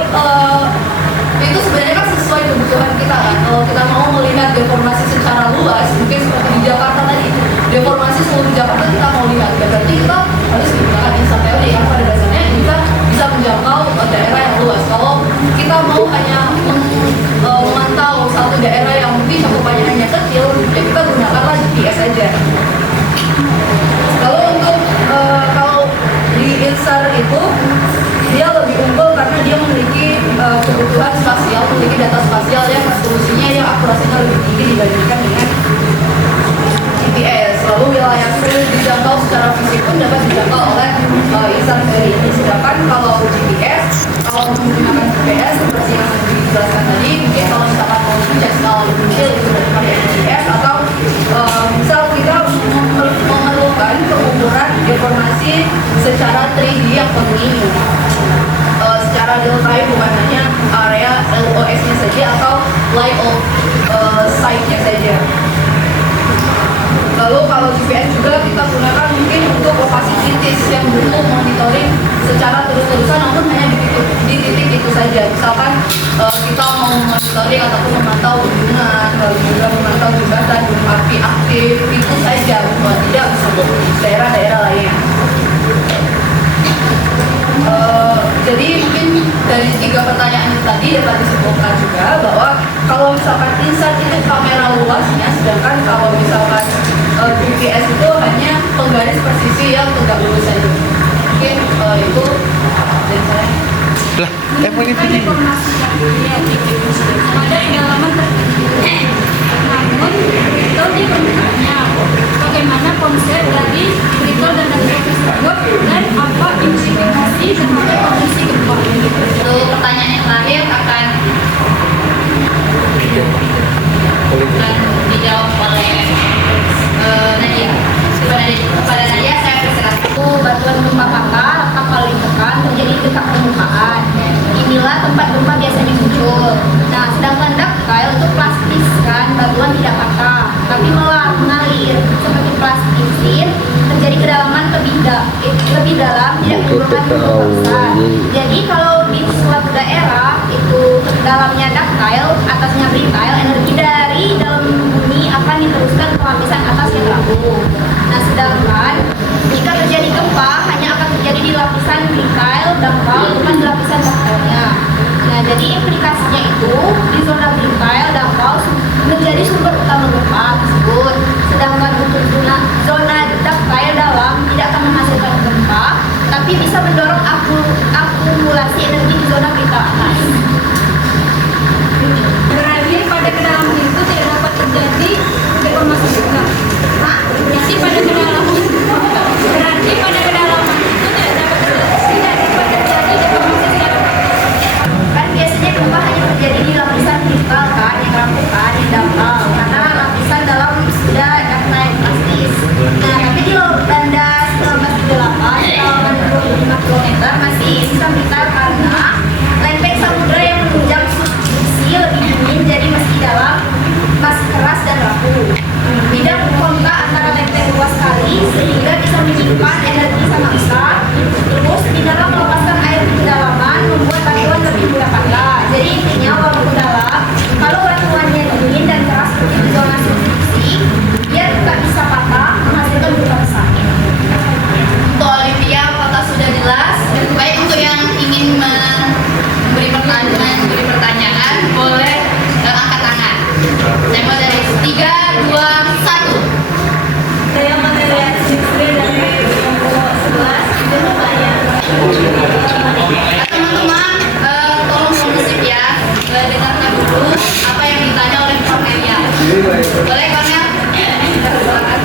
itu sebenarnya kan sesuai kebutuhan kita kan. Kalau kita mau melihat deformasi secara luas, mungkin seperti di Jakarta tadi, deformasi seluruh Jakarta kita mau lihat, berarti kita harus menggunakan INSAR teori yang pada dasarnya bisa menjangkau daerah yang luas. Kalau kita mau hanya memantau satu daerah yang mungkin cakupannya hanya kecil, ya kita gunakanlah GPS saja. Lalu untuk kalau di INSAR itu dia lebih unggul karena dia memiliki kebutuhan spasial, memiliki data spasial yang resolusinya yang akurasinya lebih tinggi dibandingkan dengan GPS. Lalu wilayah sulit dijangkau secara fisik pun dapat dijangkau oleh INSAR teori ini. Sedangkan kalau GPS, kalau menggunakan GPS seperti yang dijelaskan tadi, mungkin kalau misalkan mau mencek skala lebih kecil itu dari pakai GPS atau misal kita memerlukan pengukuran deformasi secara 3D yang kontinu, secara real time bukan hanya area LOS-nya saja atau layout site-nya saja. Lalu kalau GPS juga kita gunakan mungkin untuk lokasi kritis yang butuh monitoring secara terus-terusan, namun hanya di titik itu saja. Misalkan kita mau monitoring ataupun memantau bendungan, lalu juga memantau jembatan, gunung api aktif, itu saja, tidak untuk daerah-daerah lainnya. Jadi mungkin dari 3 pertanyaan itu tadi dapat disimpulkan juga bahwa kalau misalkan INSAR itu kamera luasnya, sedangkan kalau misalkan GPS itu hanya penggaris persisi yang tegak lurus saja. Mungkin itu dari saya. Lah, emang itu dia. pada kedalaman tertentu. Namun, Brito bertanya bagaimana konsep dari Brito dan data tersebut dan apa implikasi terhadap kondisi gempa. Untuk pertanyaan yang terakhir akan dijawab oleh Nadia. Kepada Nadia saya persilakan. Batuan gempa patah atau paling tekan menjadi dekat permukaan. Inilah tempat gempa biasanya muncul. Nah, sedangkan ductile itu plastis kan, batuan tidak patah, tapi mengalir seperti plastisin, terjadi kedalaman lebih dalam, tidak menimbulkan gempa besar. Jadi kalau di suatu daerah itu dalamnya ductile, atasnya brittle, energi dari dalam bumi akan diteruskan ke lapisan atas yang rapuh. Nah, sedangkan jika terjadi gempa hanya akan terjadi di lapisan brittle, dangkal, bukan di lapisan ductile-nya. Nah, jadi implikasinya itu di zona brittle, dangkal menjadi sumber utama gempa tersebut. Sedangkan untuk zona ductile dalam tidak akan menghasilkan gempa, tapi bisa mendorong akumulasi energi di zona brittle atas. Berarti pada kedalaman itu tidak dapat terjadi deformasi juga. Berarti pada kedalaman itu tidak dapat terjadi deformasi secara Kan biasanya gempa hanya terjadi di lapisan brittle kan, yang rapuh kan, yang dangkal, karena lapisan dalam sudah ductile plastis. Nah, tapi di landas 1938 kedalaman 25 km masih sisa brittle karena lempeng samudra yang menunjang subduksi lebih dingin, jadi meski dalam masih keras dan rapuh. Bidang kontak antara lempeng luas sekali sehingga bisa menyimpan energi sangat besar. Terus mineral melepaskan air di kedalaman membuat batuan lebih mudah patah. Jadi intinya walaupun dalam, kalau batuannya dingin dan keras seperti di zona subduksi, dia tetap bisa patah menghasilkan gempa besar. Untuk Olivia, apakah sudah jelas? Baik, untuk yang ingin memberi pertanyaan, boleh angkat tangan. Saya mau dari 3, 2, 1. Saya Maria Sisri dari kelompok 11 itu bertanya. Teman-teman, tolong kondusif ya. Dengarkan dulu apa yang ditanya oleh Cornelia. Boleh, Cornel? Silakan.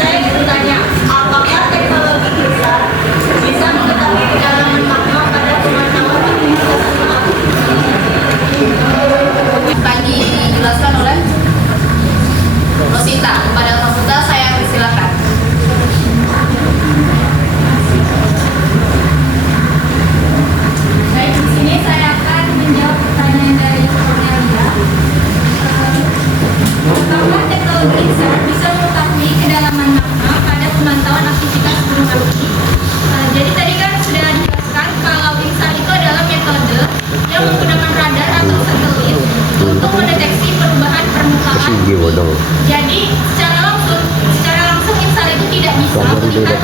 Saya bertanya, apakah teknologi kita bisa mengetahui kedalaman magma pada pemantauan aktivitas gunung api? Akan dijelaskan oleh Rosita. Kepada Rosita saya persilakan. Baik, di sini saya akan menjawab pertanyaan dari Cornelia. Pertama, teknologi INSAR bisa mengetahui kedalaman magma pada pemantauan aktivitas gunung api. Jadi tadi kan sudah dijelaskan kalau INSAR itu adalah metode yang menggunakan radar atau satelit untuk mendeteksi perubahan permukaan bumi. Jadi secara langsung INSAR itu tidak bisa melihat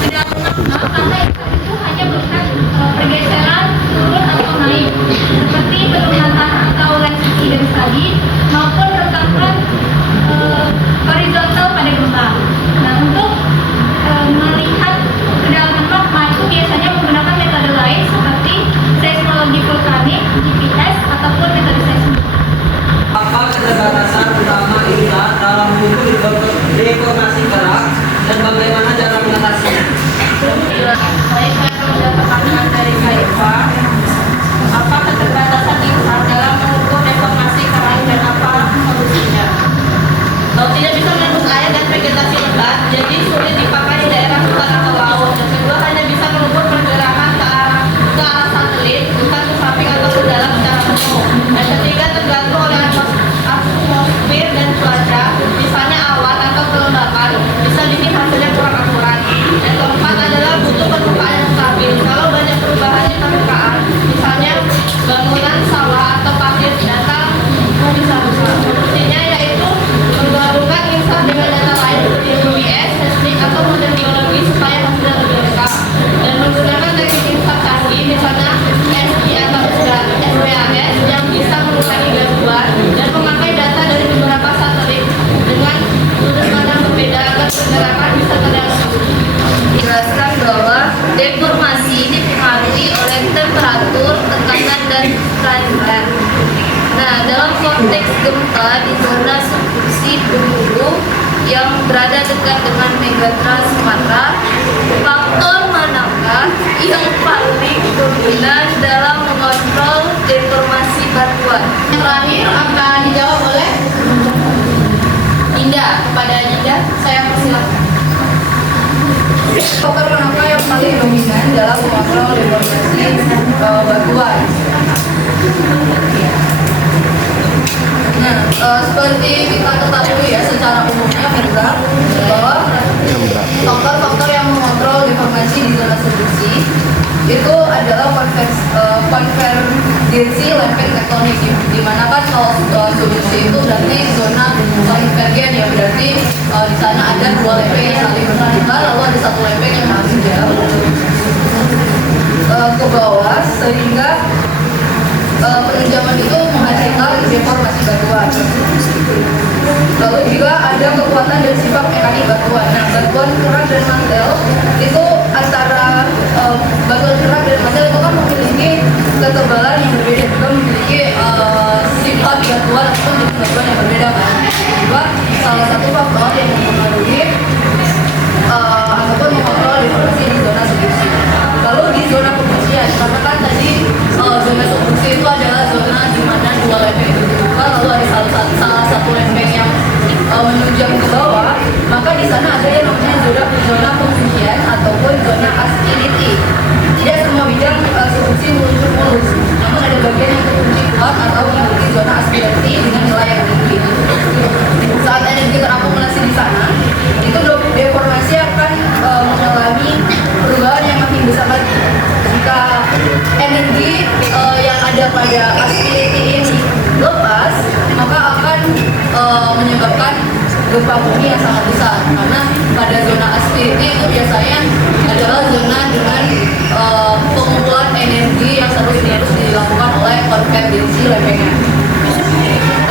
kedalaman magma karena INSAR itu hanya melihat pergeseran turun atau naik seperti penurunan tanah atau land incidence tadi maupun retakan horizontal pada gempa. Nah, untuk melihat kedalaman magma itu biasanya menggunakan metode lain seperti seismologi vulkanik, GPS ataupun metode seismik. Apa keterbatasan utama INSAR dalam mengukur deformasi gerak dan bagaimana cara mengatasinya? Baik, saya menjawab pertanyaan dari Kaifa. Apa keterbatasan INSAR dalam mengukur deformasi kerak dan apa gempa di zona subduksi Bengkulu yang berada dekat dengan Megatrust Sumatera. Faktor manakah yang paling dominan dalam mengontrol deformasi batuan? Yang terakhir akan dijawab oleh Dinda. Kepada Dinda, saya persilahkan. Faktor manakah yang paling dominan dalam mengontrol deformasi batuan? Nah, seperti kita ketahui ya secara umumnya Mirza, bahwa faktor-faktor yang mengontrol deformasi di zona subduksi itu adalah konvergensi lempeng tektonik, di mana kan kalau subduksi itu berarti zona konvergen ya, berarti di sana ada dua lempeng yang saling bersandingan, lalu ada satu lempeng yang masih jauh ke bawah, sehingga penunjaman itu menghasilkan deformasi batuan. Lalu juga ada kekuatan dan sifat mekanik batuan. Nah, batuan kerak dan mantel itu antara batuan kerak dan mantel itu kan memiliki ketebalan yang berbeda, juga memiliki sifat batuan ataupun jenis batuan yang berbeda kan. Juga salah satu faktor yang mempengaruhi ataupun mengontrol deformasi di zona subduksi. Lalu di zona pengungsian, karena kan tadi zona subduksi itu adalah zona di mana dua lempeng itu terbuka, lalu ada salah satu lempeng yang menunjang ke bawah, maka di sana ada yang namanya zona pengungsian ataupun zona aspirity. Tidak semua bidang subduksi mulus, namun ada bagian yang terkunci kuat atau memiliki zona aspirity dengan nilai yang tinggi. Saat energi terakumulasi di sana, itu deformasi akan mengalami perubahan yang makin besar lagi. Jika energi yang ada pada aspirity ini lepas, maka akan menyebabkan gempa bumi yang sangat besar, karena pada zona aspirity itu biasanya adalah zona dengan pengumpulan energi yang terus dilakukan oleh konvergensi lempengnya.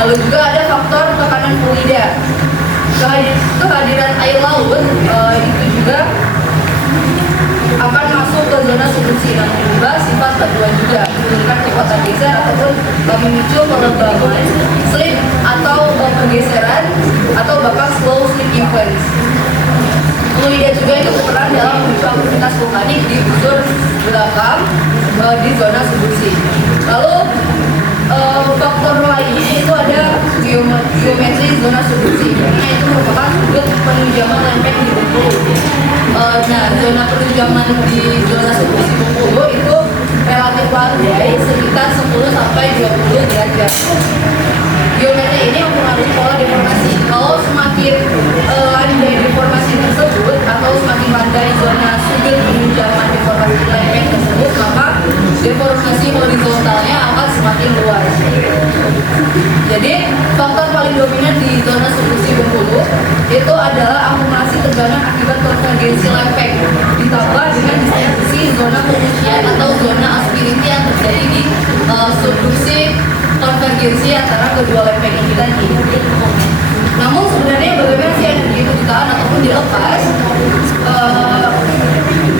Lalu juga ada faktor tekanan fluida. Kehadiran air laut itu juga akan masuk ke zona subduksi dan mengubah sifat batuan juga, menunjukkan kekuatan geser ataupun memicu pelebaran, slip atau pergeseran atau bahkan slow slip events. Fluida juga itu berperan dalam memicu aktivitas vulkanik di busur belakang di zona subduksi. Lalu faktor lainnya itu ada geometri zona subduksi, karena itu merupakan sudut penunjaman lempeng di Bengkulu. Nah, zona penunjaman di zona subduksi Bengkulu itu relatif landai, sekitar 10 sampai 20 derajat. Geometri ini mempengaruhi pola deformasi. Kalau semakin landai deformasi tersebut atau semakin landai zona sudut penunjaman deformasi lempeng tersebut, maka deformasi horizontalnya akan semakin luas. Jadi faktor paling dominan di zona subduksi Bengkulu itu adalah akumulasi tegangan akibat konvergensi lempeng ditambah dengan distribusi zona pengungsian atau zona aspirity yang terjadi di subduksi konvergensi antara kedua lempeng ini tadi. Namun sebenarnya bagaimana sih energi itu ditahan ataupun dilepas?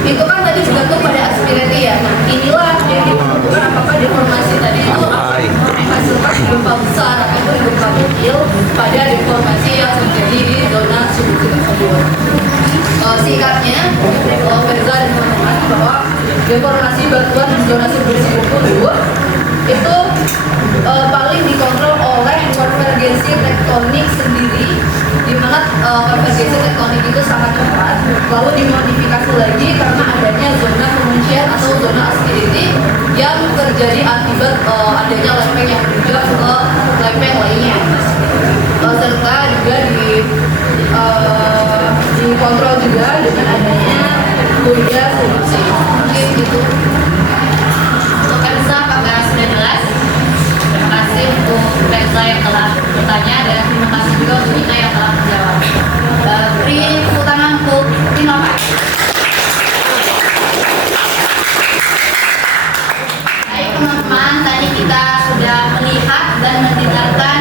Itu kan tadi bergantung pada aspirity ya. Nah, inilah yang diperlukan apakah deformasi tadi itu menghasilkan gempa besar ataupun gempa kecil pada deformasi yang terjadi di zona subduksi tersebut. Singkatnya, Firza dan teman-teman, bahwa deformasi batuan di zona subduksi Bengkulu itu paling dikontrol oleh konvergensi tektonik sendiri, di mana konvergensi tektonik itu sangat cepat, lalu dimodifikasi lagi karena adanya zona pengungsian atau zona aspirity yang terjadi akibat adanya lempeng yang menunjuk ke lempeng lainnya, serta juga dikontrol juga dengan adanya fluida subduksi. Mungkin gitu. Untuk Firza, apakah sudah jelas? Terima kasih untuk Firza yang telah bertanya dan terima kasih juga untuk kita yang telah menjawab. Beri tepuk tangan untuk Innova. Baik teman-teman, tadi kita sudah melihat dan mendengarkan